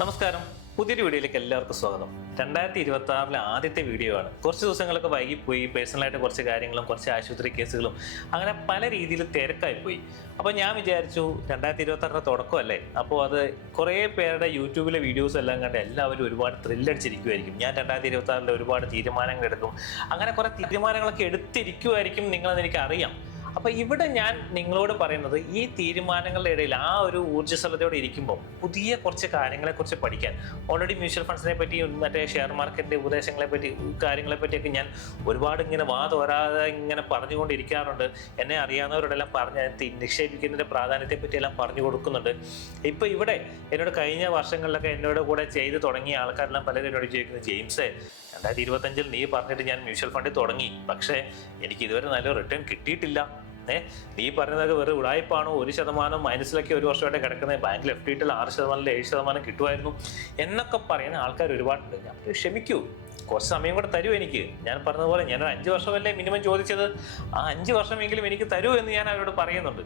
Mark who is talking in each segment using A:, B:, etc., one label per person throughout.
A: നമസ്കാരം. പുതിയൊരു വീഡിയോയിലേക്ക് എല്ലാവർക്കും സ്വാഗതം. രണ്ടായിരത്തി ഇരുപത്തി ആറിലെ ആദ്യത്തെ വീഡിയോ ആണ്. കുറച്ച് ദിവസങ്ങളൊക്കെ വൈകിപ്പോയി. പേഴ്സണലായിട്ട് കുറച്ച് കാര്യങ്ങളും കുറച്ച് ആശുപത്രി കേസുകളും. അങ്ങനെ പല രീതിയിൽ തിരക്കായി പോയി. അപ്പോൾ ഞാൻ വിചാരിച്ചു രണ്ടായിരത്തി ഇരുപത്തി ആറിന്റെ തുടക്കമല്ലേ? അപ്പോൾ അത് കുറേ പേരുടെ യൂട്യൂബിലെ വീഡിയോസ് എല്ലാം കണ്ട് എല്ലാവരും ഒരുപാട് ത്രില്ലടിച്ചിരിക്കുമായിരിക്കും ഞാൻ രണ്ടായിരത്തി ഇരുപത്തി ആറിൽ ഒരുപാട് തീരുമാനങ്ങൾ എടുക്കും. അങ്ങനെ കുറേ തീരുമാനങ്ങളൊക്കെ എടുത്തിരിക്കുമായിരിക്കും നിങ്ങളെന്ന് എനിക്കറിയാം. അപ്പൊ ഇവിടെ ഞാൻ നിങ്ങളോട് പറയുന്നത് ഈ തീരുമാനങ്ങളുടെ ഇടയിൽ ആ ഒരു ഊർജസ്വലതയോടെ ഇരിക്കുമ്പോൾ പുതിയ കുറച്ച് കാര്യങ്ങളെക്കുറിച്ച് പഠിക്കാൻ. ഓൾറെഡി മ്യൂച്വൽ ഫണ്ട്സിനെ പറ്റി മറ്റേ ഷെയർ മാർക്കറ്റിന്റെ ഉപദേശങ്ങളെ പറ്റി കാര്യങ്ങളെ പറ്റിയൊക്കെ ഞാൻ ഒരുപാട് ഇങ്ങനെ വാതോരാതെ ഇങ്ങനെ പറഞ്ഞുകൊണ്ടിരിക്കാറുണ്ട്. എന്നെ അറിയാവുന്നവരോടെല്ലാം പറഞ്ഞ് നിക്ഷേപിക്കുന്നതിന്റെ പ്രാധാന്യത്തെ പറ്റിയെല്ലാം പറഞ്ഞു കൊടുക്കുന്നുണ്ട്. ഇപ്പൊ ഇവിടെ എന്നോട് കഴിഞ്ഞ വർഷങ്ങളിലൊക്കെ എന്നോട് കൂടെ ചെയ്ത് തുടങ്ങിയ ആൾക്കാരെല്ലാം പലരും എന്നോട് ചോദിക്കുന്നത് ജെയിംസേ രണ്ടായിരത്തി ഇരുപത്തഞ്ചിൽ നീ പറഞ്ഞിട്ട് ഞാൻ മ്യൂച്വൽ ഫണ്ട് തുടങ്ങി. പക്ഷേ എനിക്ക് ഇതുവരെ നല്ല റിട്ടേൺ കിട്ടിയിട്ടില്ല. ഏ നീ പറഞ്ഞതൊക്കെ വെറും ഉടായ്പാണോ ഒരു ശതമാനം മൈനസിലൊക്കെ ഒരു വർഷമായിട്ട് കിടക്കുന്നത് ബാങ്കിൽ എഫ് ടിയിൽ ആറ് ശതമാനം ഏഴ് ശതമാനം കിട്ടുമായിരുന്നു എന്നൊക്കെ പറയുന്ന ആൾക്കാർ ഒരുപാടുണ്ട്. ഞാൻ ക്ഷമിക്കൂ കുറച്ച് സമയം കൂടെ തരൂ എനിക്ക്. ഞാൻ പറഞ്ഞതുപോലെ ഞാൻ ഒരു അഞ്ച് വർഷമല്ലേ മിനിമം ചോദിച്ചത്? ആ അഞ്ച് വർഷമെങ്കിലും എനിക്ക് തരൂ എന്ന് ഞാൻ അവരോട് പറയുന്നുണ്ട്.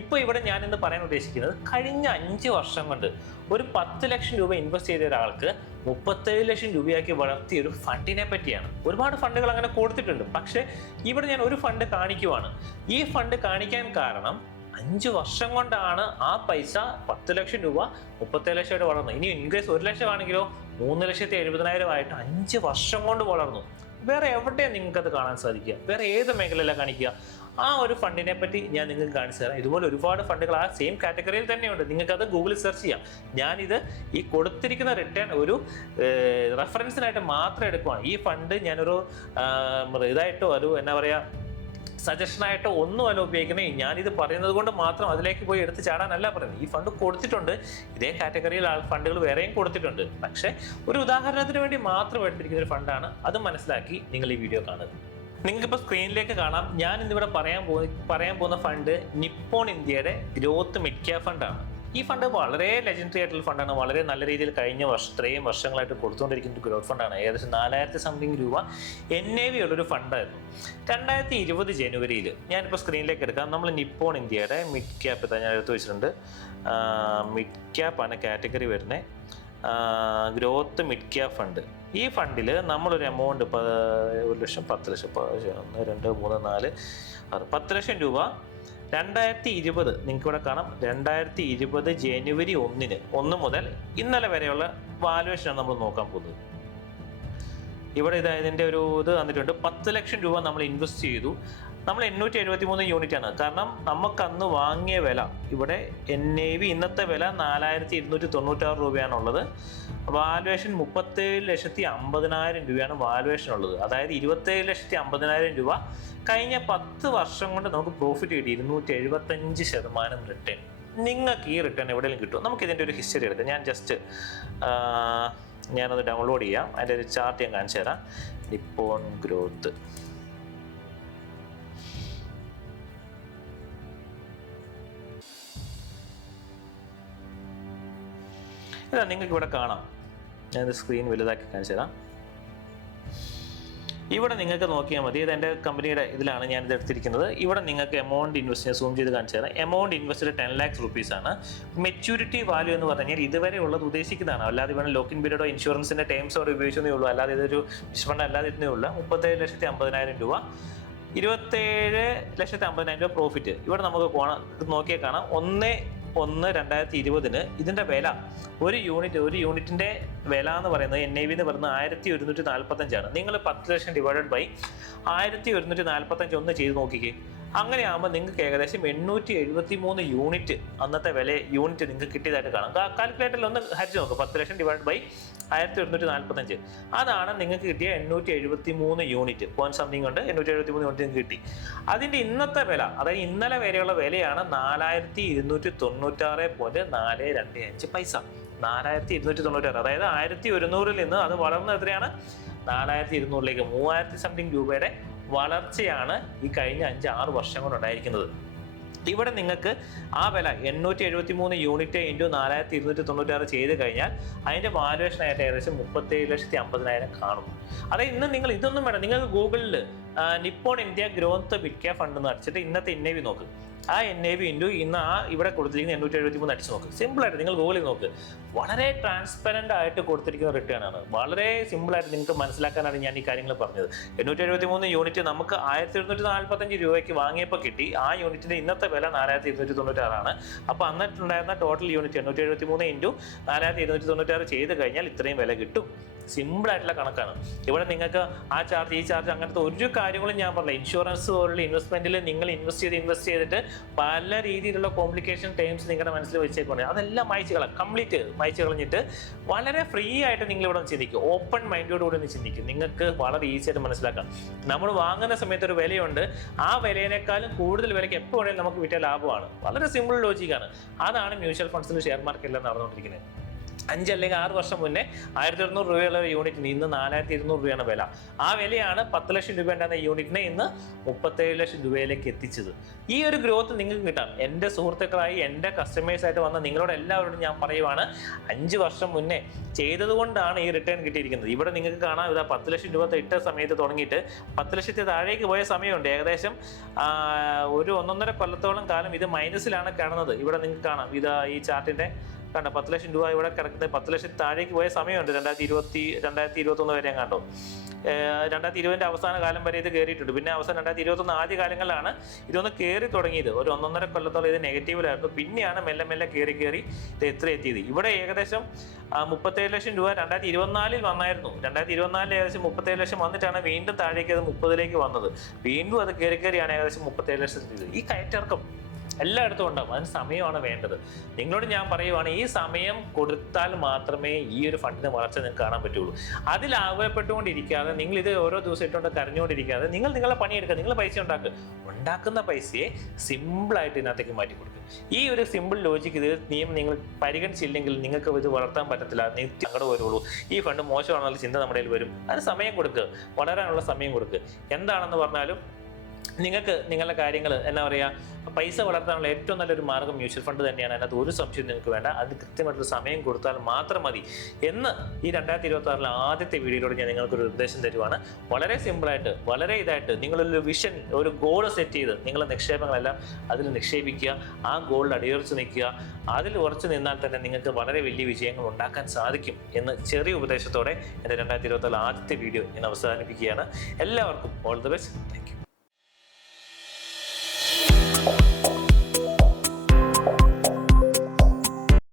A: ഇപ്പോൾ ഇവിടെ ഞാൻ ഇന്ന് പറയാൻ ഉദ്ദേശിക്കുന്നത് കഴിഞ്ഞ അഞ്ച് വർഷം കൊണ്ട് ഒരു പത്ത് ലക്ഷം രൂപ ഇൻവെസ്റ്റ് ചെയ്ത ഒരാൾക്ക് മുപ്പത്തേഴ് ലക്ഷം രൂപയാക്കി വളർത്തിയ ഒരു ഫണ്ടിനെ പറ്റിയാണ്. ഒരുപാട് ഫണ്ടുകൾ അങ്ങനെ കൊടുത്തിട്ടുണ്ട്. പക്ഷെ ഇവിടെ ഞാൻ ഒരു ഫണ്ട് കാണിക്കുവാണ്. ഈ ഫണ്ട് കാണിക്കാൻ കാരണം അഞ്ച് വർഷം കൊണ്ടാണ് ആ പൈസ പത്ത് ലക്ഷം രൂപ മുപ്പത്തേഴ് ലക്ഷമായിട്ട് വളർന്നത്. ഇനി ഇൻകേസ് ഒരു ലക്ഷം ആണെങ്കിലോ മൂന്ന് ലക്ഷത്തി എഴുപതിനായിരം ആയിട്ട് അഞ്ച് വർഷം കൊണ്ട് വളർന്നു. വേറെ എവിടെയാണ് നിങ്ങൾക്ക് അത് കാണാൻ സാധിക്കുക. വേറെ ഏത് മേഖലയിലാണ് കാണിക്കുക? ആ ഒരു ഫണ്ടിനെ പറ്റി ഞാൻ നിങ്ങൾക്ക് കാണിച്ചു തരാം. ഇതുപോലെ ഒരുപാട് ഫണ്ടുകൾ ആ സെയിം കാറ്റഗറിയിൽ തന്നെയുണ്ട്. നിങ്ങൾക്ക് അത് ഗൂഗിളിൽ സെർച്ച് ചെയ്യാം. ഞാനിത് ഈ കൊടുത്തിരിക്കുന്ന റിട്ടേൺ ഒരു റെഫറൻസിനായിട്ട് മാത്രം എടുക്കുവാണ്. ഈ ഫണ്ട് ഞാനൊരു ഇതായിട്ടോ ഒരു എന്നാ പറയുക സജഷനായിട്ടോ ഒന്നുമല്ല ഉപയോഗിക്കുന്നത് ഞാനിത് പറയുന്നത് കൊണ്ട് മാത്രം അതിലേക്ക് പോയി എടുത്ത് ചാടാനല്ല പറയുന്നത്. ഈ ഫണ്ട് കൊടുത്തിട്ടുണ്ട്. ഇതേ കാറ്റഗറിയിൽ ഫണ്ടുകൾ വേറെയും കൊടുത്തിട്ടുണ്ട്. പക്ഷേ ഒരു ഉദാഹരണത്തിന് വേണ്ടി മാത്രം എടുത്തിരിക്കുന്ന ഒരു ഫണ്ടാണ്. അത് മനസ്സിലാക്കി നിങ്ങൾ ഈ വീഡിയോ കാണുക. നിങ്ങൾക്കിപ്പോൾ സ്ക്രീനിലേക്ക് കാണാം. ഞാൻ ഇന്നിവിടെ പറയാൻ പോ പറയാൻ പോകുന്ന ഫണ്ട് നിപ്പോൺ ഇന്ത്യയുടെ ഗ്രോത്ത് മിക്ക ഫണ്ടാണ്. ഈ ഫണ്ട് വളരെ ലെജൻഡറി ആയിട്ടുള്ള ഫണ്ടാണ്. വളരെ നല്ല രീതിയിൽ കഴിഞ്ഞ വർഷം ഇത്രയും വർഷങ്ങളായിട്ട് കൊടുത്തുകൊണ്ടിരിക്കുന്ന ഒരു ഗ്രോത്ത് ഫണ്ടാണ് ഏകദേശം നാലായിരത്തി സംതിങ് രൂപ എൻ എ വി ഉള്ളൊരു ഫണ്ടായിരുന്നു രണ്ടായിരത്തി ഇരുപത് ജനുവരിയിൽ ഞാനിപ്പോൾ സ്ക്രീനിലേക്ക് എടുക്കാം. നമ്മൾ നിപ്പോൺ ഇന്ത്യയുടെ മിഡ് ക്യാപ്പ് ഇതാ ഞാൻ എടുത്ത് വെച്ചിട്ടുണ്ട്. മിഡ് ക്യാപ്പാണ് കാറ്റഗറി വരുന്നത് ഗ്രോത്ത് മിഡ് ക്യാപ് ഫണ്ട് ഈ ഫണ്ടിൽ നമ്മളൊരു എമൗണ്ട് ഒരു ലക്ഷം പത്ത് ലക്ഷം ഒന്ന് രണ്ട് മൂന്ന് നാല് ആറ് പത്ത് ലക്ഷം രൂപ രണ്ടായിരത്തി ഇരുപത് നിങ്ങൾക്ക് ഇവിടെ കാണാം. രണ്ടായിരത്തി ഇരുപത് ജനുവരി ഒന്നിന് ഒന്ന് മുതൽ ഇന്നലെ വരെയുള്ള വാലുവേഷനാണ് നമ്മൾ നോക്കാൻ പോകുന്നത്. ഇവിടെ ഇത് ഒരു ഇത് തന്നിട്ടുണ്ട് പത്ത് ലക്ഷം രൂപ നമ്മൾ ഇൻവെസ്റ്റ് ചെയ്തു. നമ്മൾ എണ്ണൂറ്റി എഴുപത്തി മൂന്ന് യൂണിറ്റ് ആണ് കാരണം നമുക്ക് അന്ന് വാങ്ങിയ വില ഇവിടെ എൻ എ വി ഇന്നത്തെ വില നാലായിരത്തി ഇരുന്നൂറ്റി തൊണ്ണൂറ്റാറ് രൂപയാണുള്ളത്. വാലുവേഷൻ മുപ്പത്തേഴ് ലക്ഷത്തി അമ്പതിനായിരം രൂപയാണ് വാലുവേഷൻ ഉള്ളത്. അതായത് ഇരുപത്തേഴ് ലക്ഷത്തി അമ്പതിനായിരം രൂപ കഴിഞ്ഞ പത്ത് വർഷം കൊണ്ട് നമുക്ക് പ്രോഫിറ്റ് കിട്ടി ഇരുന്നൂറ്റി എഴുപത്തഞ്ച് ശതമാനം റിട്ടേൺ നിങ്ങൾക്ക് ഈ റിട്ടേൺ എവിടെയെങ്കിലും കിട്ടും നമുക്ക് ഇതിന്റെ ഒരു ഹിസ്റ്ററി എടുക്കാം. ഞാൻ ജസ്റ്റ് ഞാനത് ഡൗൺലോഡ് ചെയ്യാം. അതിന്റെ ഒരു ചാർട്ട് ഞാൻ കാണിച്ചു തരാം നിപ്പോൺ ഗ്രോത്ത് ഇതാ നിങ്ങൾക്ക് ഇവിടെ കാണാം. ഞാൻ സ്ക്രീൻ വലുതാക്കി കാണിച്ചു തരാം. ഇവിടെ നിങ്ങൾക്ക് നോക്കിയാൽ മതി. ഇത് എന്റെ കമ്പനിയുടെ ഇതിലാണ് ഞാൻ ഇത് എടുത്തിരിക്കുന്നത്. ഇവിടെ നിങ്ങൾക്ക് എമൗണ്ട് ഇൻവെസ്റ്റ് സൂം ചെയ്ത് കാണിച്ചു തരാം. Amount invested ten lakhs rupees ആണ്. മെച്യൂരിറ്റി വാല്യൂ എന്ന് പറഞ്ഞു കഴിഞ്ഞാൽ ഇതുവരെ ഉള്ളത് ഉദ്ദേശിക്കുന്നതാണ്. അല്ലാതെ ഇവിടെ ലോക്കിൻ പീരീഡോ ഇൻഷുറൻസിന്റെ ടേംസ് അവിടെ ഉപയോഗിച്ചതേ ഉള്ളൂ. അല്ലാതെ ഇതൊരു ഫണ്ട് അല്ലാതെ ഇരുന്നേ ഉള്ളൂ. മുപ്പത്തേഴ് ലക്ഷത്തി അമ്പതിനായിരം രൂപ. ഇരുപത്തേഴ് ലക്ഷത്തി അമ്പതിനായിരം രൂപ പ്രോഫിറ്റ് ഇവിടെ നമുക്ക് ഇത് നോക്കിയാൽ കാണാം. ഒന്ന് ഒന്ന് രണ്ടായിരത്തി ഇരുപതിന് ഇതിന്റെ വില ഒരു യൂണിറ്റ് ഒരു യൂണിറ്റിന്റെ വില എന്ന് പറയുന്നത് എൻ ഐ വി എന്ന് പറയുന്നത് ആയിരത്തി ഒരുന്നൂറ്റി നാൽപ്പത്തഞ്ചാണ് നിങ്ങൾ പത്ത് ലക്ഷം ഡിവൈഡഡ് ബൈ ആയിരത്തി ഒരുന്നൂറ്റി നാൽപ്പത്തഞ്ച് ഒന്ന് ചെയ്ത് നോക്കിക്കേ. അങ്ങനെയാകുമ്പോൾ നിങ്ങൾക്ക് ഏകദേശം എണ്ണൂറ്റി എഴുപത്തി മൂന്ന് യൂണിറ്റ് അന്നത്തെ വില യൂണിറ്റ് നിങ്ങൾക്ക് കിട്ടിയതായിട്ട് കാണാം. കാൽക്കുലേറ്ററിൽ ഒന്ന് ഹരിച്ച് നോക്കുക പത്ത് ലക്ഷം ഡിവൈഡ് ബൈ ആയിരത്തി ഒരുന്നൂറ്റി നാൽപ്പത്തഞ്ച് അതാണ് നിങ്ങൾക്ക് കിട്ടിയ എണ്ണൂറ്റി എഴുപത്തി മൂന്ന് യൂണിറ്റ്. പോയിന്റ് സംതിങ് ഉണ്ട്. എണ്ണൂറ്റി എഴുപത്തി മൂന്ന് യൂണിറ്റ് നിങ്ങൾക്ക് കിട്ടി. അതിന്റെ ഇന്നത്തെ വില അതായത് ഇന്നലെ വരെയുള്ള വിലയാണ് നാലായിരത്തി ഇരുന്നൂറ്റി തൊണ്ണൂറ്റാറ് പോയിന്റ് നാല് രണ്ട് അഞ്ച് പൈസ. നാലായിരത്തി ഇരുന്നൂറ്റി തൊണ്ണൂറ്റാറ് അതായത് ആയിരത്തി ഒരുന്നൂറിൽ നിന്ന് അത് വളർന്ന് എത്രയാണ്? നാലായിരത്തി ഇരുന്നൂറിലേക്ക് മൂവായിരത്തി സംതിങ് രൂപയുടെ വളർച്ചയാണ് ഈ കഴിഞ്ഞ അഞ്ച് ആറ് വർഷം കൊണ്ട് ഉണ്ടായിരിക്കുന്നത്. ഇവിടെ നിങ്ങൾക്ക് ആ വില എണ്ണൂറ്റി എഴുപത്തി മൂന്ന് യൂണിറ്റ് ഇന്റു നാലായിരത്തി ഇരുന്നൂറ്റി തൊണ്ണൂറ്റാറ് ചെയ്ത് കഴിഞ്ഞാൽ അതിന്റെ വാലുവേഷൻ ആയിട്ട് ഏകദേശം മുപ്പത്തേഴ് ലക്ഷത്തി അമ്പതിനായിരം കാണും. അതായത് ഇന്ന് നിങ്ങൾ ഇതൊന്നും വേണം നിങ്ങൾക്ക് ഗൂഗിളിൽ നിപ്പോൺ ഇന്ത്യ ഗ്രോത്ത് വിക്ക ഫണ്ട് എന്ന് അടിച്ചിട്ട് ഇന്നത്തെ എൻ ഐ വി നോക്ക്. ആ എൻ എ വി ഇന്റു ഇന്ന് ആ ഇവിടെ കൊടുത്തിരിക്കുന്ന എണ്ണൂറ്റി എഴുപത്തി മൂന്ന് അടിച്ച് നോക്ക്. സിമ്പിളായിട്ട് നിങ്ങൾ ഗൂഗിളിൽ നോക്ക്. വളരെ ട്രാൻസ്പെറന്റ് ആയിട്ട് കൊടുത്തിരിക്കുന്ന റിട്ടേൺ ആണ്. വളരെ സിമ്പിളായിട്ട് നിങ്ങൾക്ക് മനസ്സിലാക്കാനാണ് ഞാൻ ഈ കാര്യങ്ങൾ പറഞ്ഞത്. എണ്ണൂറ്റി എഴുപത്തി മൂന്ന് യൂണിറ്റ് നമുക്ക് ആയിരത്തി എഴുന്നൂറ്റി നാൽപ്പത്തഞ്ച് രൂപയ്ക്ക് വാങ്ങിയപ്പോൾ കിട്ടി. ആ യൂണിറ്റിന്റെ ഇന്നത്തെ വില നാലായിരത്തി ഇരുന്നൂറ്റി തൊണ്ണൂറ്റാറാണ് അപ്പോൾ അന്നിട്ടുണ്ടായിരുന്ന ടോട്ടൽ യൂണിറ്റ് എണ്ണൂറ്റി എഴുപത്തി മൂന്ന് ഇന്റു നാലായിരത്തി ഇരുന്നൂറ്റി തൊണ്ണൂറ്റാറ് ചെയ്ത് കഴിഞ്ഞാൽ ഇത്രയും വില കിട്ടും. സിമ്പിൾ ആയിട്ടുള്ള കണക്കാണ്. ഇവിടെ നിങ്ങൾക്ക് ആ ചാർജ് ഈ ചാർജ് അങ്ങനത്തെ ഒരു കാര്യങ്ങളും ഞാൻ പറഞ്ഞില്ല. ഇൻഷുറൻസ് പോലുള്ള ഇൻവെസ്റ്റ്മെന്റിൽ നിങ്ങൾ ഇൻവെസ്റ്റ് ചെയ്ത് ഇൻവെസ്റ്റ് ചെയ്തിട്ട് പല രീതിയിലുള്ള കോംപ്ലിക്കേഷൻ ടേംസ് നിങ്ങളുടെ മനസ്സിൽ വെച്ചേക്കൊണ്ട് അതെല്ലാം മായച്ചു കളയാം കംപ്ലീറ്റ് മായച്ചു കളഞ്ഞിട്ട് വളരെ ഫ്രീ ആയിട്ട് നിങ്ങൾ ഇവിടെ ചിന്തിക്കും. ഓപ്പൺ മൈൻഡോട് കൂടി ഒന്ന് ചിന്തിക്കും. നിങ്ങൾക്ക് വളരെ ഈസി ആയിട്ട് മനസ്സിലാക്കാം. നമ്മൾ വാങ്ങുന്ന സമയത്ത് ഒരു വിലയുണ്ട്. ആ വിലയേക്കാളും കൂടുതൽ വിലയ്ക്ക് വേണമെങ്കിലും നമുക്ക് വിറ്റ ലാഭമാണ്. വളരെ സിമ്പിൾ ലോജിക്കാണ് അതാണ് മ്യൂച്വൽ ഫണ്ട്സിൽ ഷെയർ മാർക്കറ്റിൽ നടന്നുകൊണ്ടിരിക്കുന്നത്. അഞ്ച് അല്ലെങ്കിൽ ആറ് വർഷം മുന്നേ ആയിരത്തി ഇരുന്നൂറ് രൂപയുള്ള യൂണിറ്റിന് ഇന്ന് നാലായിരത്തി ഇരുന്നൂറ് രൂപയാണ് വില. ആ വിലയാണ് പത്ത് ലക്ഷം രൂപ ഉണ്ടായിരുന്ന യൂണിറ്റിനെ ഇന്ന് മുപ്പത്തേഴ് ലക്ഷം രൂപയിലേക്ക് എത്തിച്ചത്. ഈ ഒരു ഗ്രോത്ത് നിങ്ങൾക്ക് കിട്ടാം. എന്റെ സുഹൃത്തുക്കളായി എന്റെ കസ്റ്റമേഴ്സ് ആയിട്ട് വന്ന നിങ്ങളോട് എല്ലാവരോടും ഞാൻ പറയുവാണ് അഞ്ച് വർഷം മുന്നേ ചെയ്തതുകൊണ്ടാണ് ഈ റിട്ടേൺ കിട്ടിയിരിക്കുന്നത്. ഇവിടെ നിങ്ങൾക്ക് കാണാം ഇതാ പത്ത് ലക്ഷം രൂപ ഇട്ട സമയത്ത് തുടങ്ങിയിട്ട് പത്ത് ലക്ഷത്തി താഴേക്ക് പോയ സമയമുണ്ട്. ഏകദേശം ഒരു ഒന്നൊന്നര കൊല്ലത്തോളം കാലം ഇത് മൈനസിലാണ് കാണുന്നത്. ഇവിടെ നിങ്ങൾക്ക് കാണാം. ഇതാ ഈ ചാർട്ടിന്റെ കണ്ട പത്ത് ലക്ഷം രൂപ ഇവിടെ കിടക്കുന്നത്. പത്ത് ലക്ഷം താഴേക്ക് പോയ സമയമുണ്ട്. രണ്ടായിരത്തി ഇരുപത്തി രണ്ടായിരത്തി ഇരുപത്തൊന്ന് വരെ കണ്ടോ. രണ്ടായിരത്തി ഇരുപതിന്റെ അവസാന കാലം വരെ ഇത് കയറിയിട്ടുണ്ട്. പിന്നെ അവസാനം രണ്ടായിരത്തി ഇരുപത്തൊന്ന് ആദ്യ കാലങ്ങളിലാണ് ഇതൊന്ന് കയറി തുടങ്ങിയത്. ഒരു ഒന്നൊന്നര കൊല്ലത്തോളം ഇത് നെഗറ്റീവിലായിരുന്നു പിന്നെയാണ് മെല്ലെ മെല്ലെ കയറി കയറി ഇത് എത്ര എത്തിയത്. ഇവിടെ ഏകദേശം മുപ്പത്തേഴ് ലക്ഷം രൂപ രണ്ടായിരത്തി ഇരുപത്തിനാലിൽ വന്നായിരുന്നു. രണ്ടായിരത്തി ഇരുപത്തിനാലിൽ ഏകദേശം മുപ്പത്തേഴ് ലക്ഷം വന്നിട്ടാണ് വീണ്ടും താഴേക്ക് അത് മുപ്പതിലേക്ക് വന്നത്. വീണ്ടും അത് കയറി കയറിയാണ് ഏകദേശം മുപ്പത്തേഴ് ലക്ഷം ഈ കയറ്റിറക്കം എല്ലായിടത്തും ഉണ്ടാവും. അതിന് സമയമാണ് വേണ്ടത്. നിങ്ങളോട് ഞാൻ പറയുവാണ് ഈ സമയം കൊടുത്താൽ മാത്രമേ ഈ ഒരു ഫണ്ടിന് വളർച്ച നിങ്ങൾക്ക് കാണാൻ പറ്റുള്ളൂ. അതിൽ ആവശ്യപ്പെട്ടുകൊണ്ടിരിക്കാതെ നിങ്ങൾ ഇത് ഓരോ ദിവസം ഇട്ടുകൊണ്ട് കരഞ്ഞുകൊണ്ടിരിക്കാതെ നിങ്ങൾ നിങ്ങളെ പണിയെടുക്കുക നിങ്ങൾ പൈസ ഉണ്ടാക്കുക. ഉണ്ടാക്കുന്ന പൈസയെ സിമ്പിളായിട്ട് ഇതിനകത്തേക്ക് മാറ്റി കൊടുക്കുക. ഈ ഒരു സിമ്പിൾ ലോജിക്ക് ഇത് നിയമം നിങ്ങൾ പരിഗണിച്ചില്ലെങ്കിൽ നിങ്ങൾക്ക് ഇത് വളർത്താൻ പറ്റത്തില്ല. നീ സങ്കടം വരുള്ളൂ. ഈ ഫണ്ട് മോശമാണെന്നുള്ള ചിന്ത നമ്മുടെ വരും. അതിന് സമയം കൊടുക്കുക. വളരാനുള്ള സമയം കൊടുക്കുക. എന്താണെന്ന് പറഞ്ഞാലും നിങ്ങൾക്ക് നിങ്ങളുടെ കാര്യങ്ങൾ എന്താ പറയുക പൈസ വളർത്താനുള്ള ഏറ്റവും നല്ലൊരു മാർഗം മ്യൂച്വൽ ഫണ്ട് തന്നെയാണ്. അതിനകത്ത് ഒരു സംശയം നിങ്ങൾക്ക് വേണ്ട. അതിന് കൃത്യമായിട്ടൊരു സമയം കൊടുത്താൽ മാത്രം മതി. എന്ന് ഈ രണ്ടായിരത്തി ഇരുപത്തി ആറിലെ ആദ്യത്തെ വീഡിയോയിലൂടെ ഞാൻ നിങ്ങൾക്കൊരു നിർദ്ദേശം തരുവാണ്. വളരെ സിമ്പിളായിട്ട് വളരെ ഇതായിട്ട് നിങ്ങളൊരു വിഷൻ ഒരു ഗോൾ സെറ്റ് ചെയ്ത് നിങ്ങളുടെ നിക്ഷേപങ്ങളെല്ലാം അതിൽ നിക്ഷേപിക്കുക ആ ഗോളിൽ അടിയുറച്ച് നിൽക്കുക അതിൽ ഉറച്ചു നിന്നാൽ തന്നെ നിങ്ങൾക്ക് വളരെ വലിയ വിജയങ്ങൾ ഉണ്ടാക്കാൻ സാധിക്കും എന്ന് ചെറിയ ഉപദേശത്തോടെ എന്റെ രണ്ടായിരത്തി ഇരുപത്തി ആദ്യത്തെ വീഡിയോ ഞാൻ അവസാനിപ്പിക്കുകയാണ്. എല്ലാവർക്കും all the best thank you